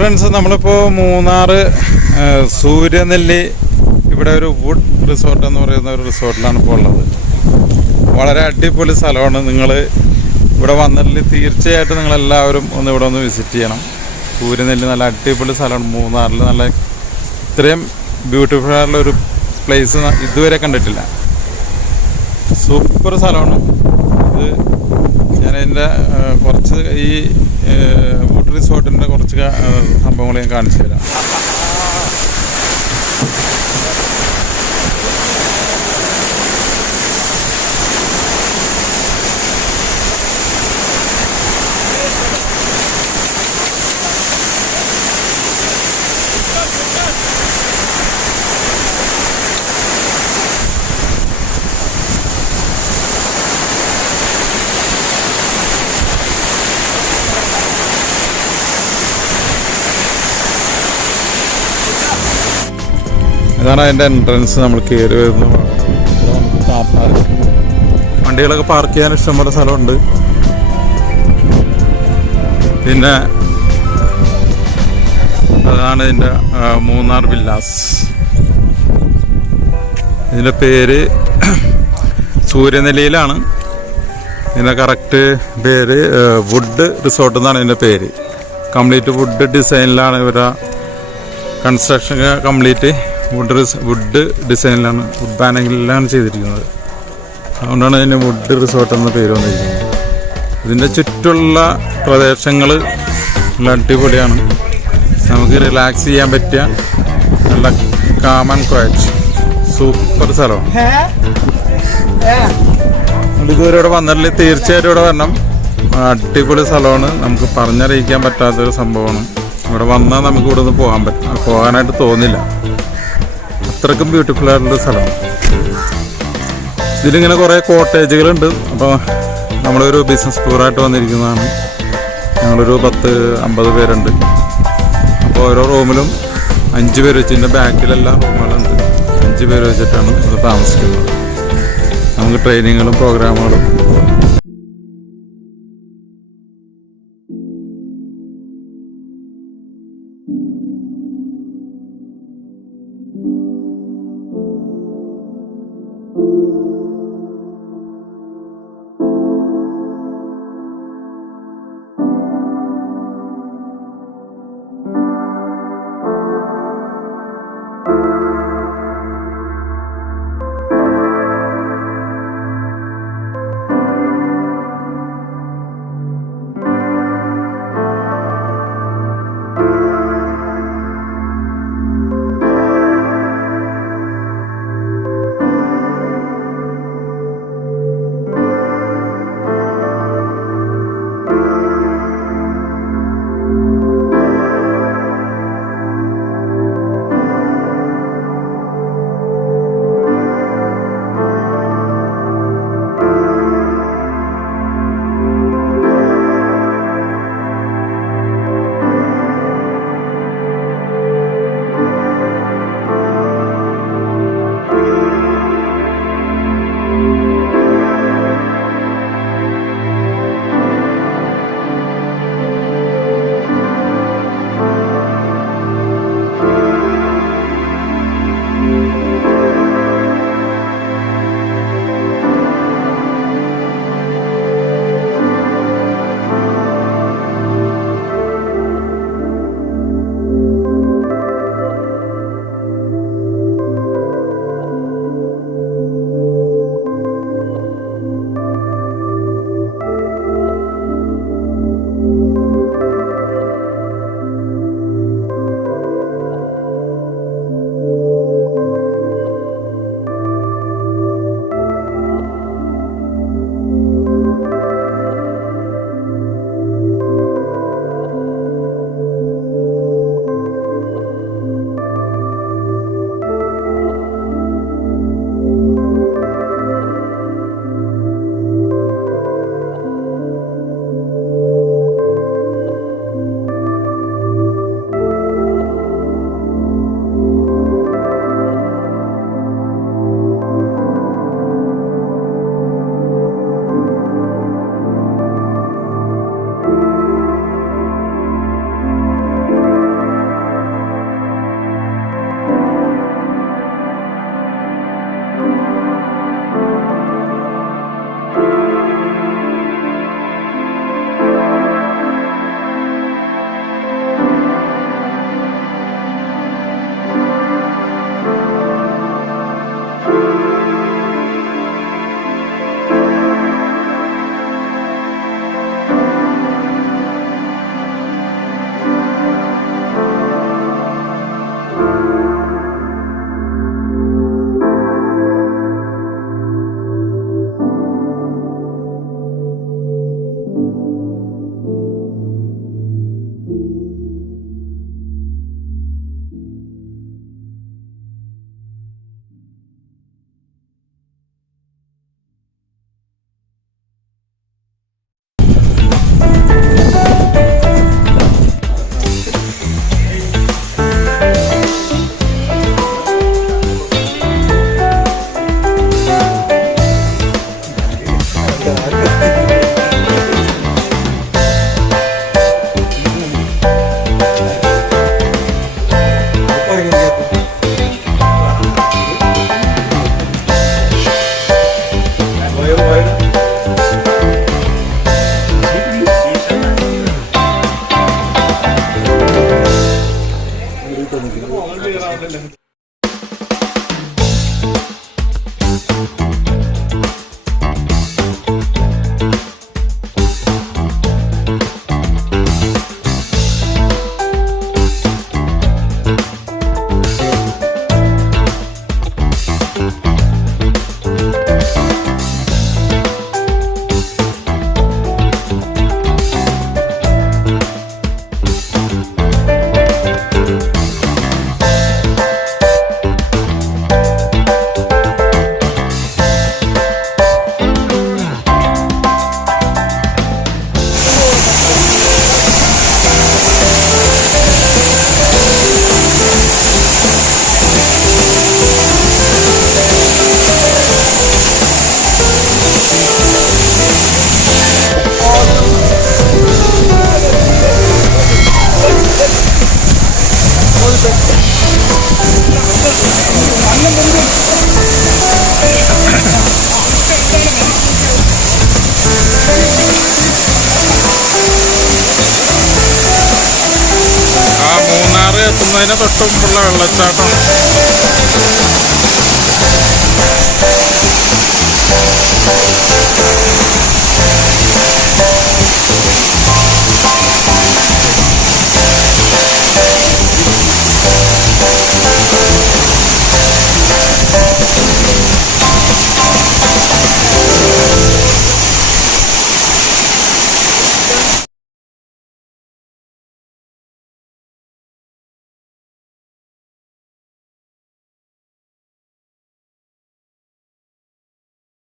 Friends, നമ്മളിപ്പോൾ മൂന്നാർ സൂര്യനെല്ലി ഇവിടെ ഒരു വുഡ് റിസോർട്ട് എന്ന് പറയുന്ന ഒരു റിസോർട്ടിലാണ് ഇപ്പോൾ ഉള്ളത്. വളരെ അടിപൊളി സ്ഥലമാണ്. നിങ്ങൾ ഇവിടെ വന്നിട്ടില്ല തീർച്ചയായിട്ടും നിങ്ങളെല്ലാവരും ഇവിടെ ഒന്ന് വിസിറ്റ് ചെയ്യണം. സൂര്യനെല്ലി നല്ല അടിപൊളി സ്ഥലമാണ്. മൂന്നാറിൽ നല്ല ഇത്രയും ബ്യൂട്ടിഫുൾ ആയിട്ടുള്ള ഒരു പ്ലേസ് ഇതുവരെ കണ്ടിട്ടില്ല. സൂപ്പർ സ്ഥലമാണ് ഇത്. ഞാനതിൻ്റെ കുറച്ച് ഈ വുഡ് റിസോർട്ടിൻ്റെ കുറച്ച് സംഭവങ്ങൾ ഞാൻ കാണിച്ചു തരാം. ഇതാണ് അതിൻ്റെ എൻട്രൻസ്. നമ്മൾ കയറി വരുന്ന വണ്ടികളൊക്കെ പാർക്ക് ചെയ്യാൻ ഇഷ്ടംപോലെ സ്ഥലമുണ്ട്. പിന്നെ അതാണ് ഇതിൻ്റെ മൂന്നാർ വില്ലാസ്. ഇതിൻ്റെ പേര് സൂര്യനെല്ലിയിലാണ്. ഇതിൻ്റെ കറക്റ്റ് പേര് വുഡ് റിസോർട്ട് എന്നാണ് ഇതിൻ്റെ പേര്. കംപ്ലീറ്റ് വുഡ് ഡിസൈനിലാണ് ഇവരുടെ കൺസ്ട്രക്ഷൻ. കംപ്ലീറ്റ് വുഡ് ഡിസൈനിലാണ്, വുഡ് പാനലിലാണ് ചെയ്തിരിക്കുന്നത്. അതുകൊണ്ടാണ് ഇതിന് വുഡ് റിസോർട്ട് എന്ന പേര് വന്നിരിക്കുന്നത്. ഇതിൻ്റെ ചുറ്റുള്ള പ്രദേശങ്ങൾ നല്ല അടിപൊളിയാണ്. നമുക്ക് റിലാക്സ് ചെയ്യാൻ പറ്റിയ നല്ല കാം ആൻഡ് ക്വയറ്റ് സൂപ്പർ സ്ഥലമാണ്. ഇതുവരെ ഇവിടെ വന്നിട്ടില്ല തീർച്ചയായിട്ടും ഇവിടെ വരണം. അടിപൊളി സ്ഥലമാണ്. നമുക്ക് പറഞ്ഞറിയിക്കാൻ പറ്റാത്തൊരു സംഭവമാണ്. ഇവിടെ വന്നാൽ നമുക്ക് ഇവിടെ നിന്ന് പോകാനായിട്ട് തോന്നില്ല. അത്രയ്ക്കും ബ്യൂട്ടിഫുൾ ആയിട്ടുള്ള സ്ഥലമാണ്. ഇതിലിങ്ങനെ കുറേ കോട്ടേജുകളുണ്ട്. അപ്പോൾ നമ്മളൊരു ബിസിനസ് ടൂറായിട്ട് വന്നിരിക്കുന്നതാണ്. ഞങ്ങളൊരു 10-50 പേരുണ്ട്. അപ്പോൾ ഓരോ റൂമിലും 5 പേര് വെച്ച്, ഇതിൻ്റെ ബാക്കിലെല്ലാം റൂമുകളുണ്ട്. 5 പേര് വെച്ചിട്ടാണ് ഇത് താമസിക്കുന്നത്. നമുക്ക് ട്രെയിനിങ്ങുകളും പ്രോഗ്രാമുകളും എത്തുന്നതിന് തൊട്ട് മുമ്പുള്ള വെള്ളച്ചാട്ടം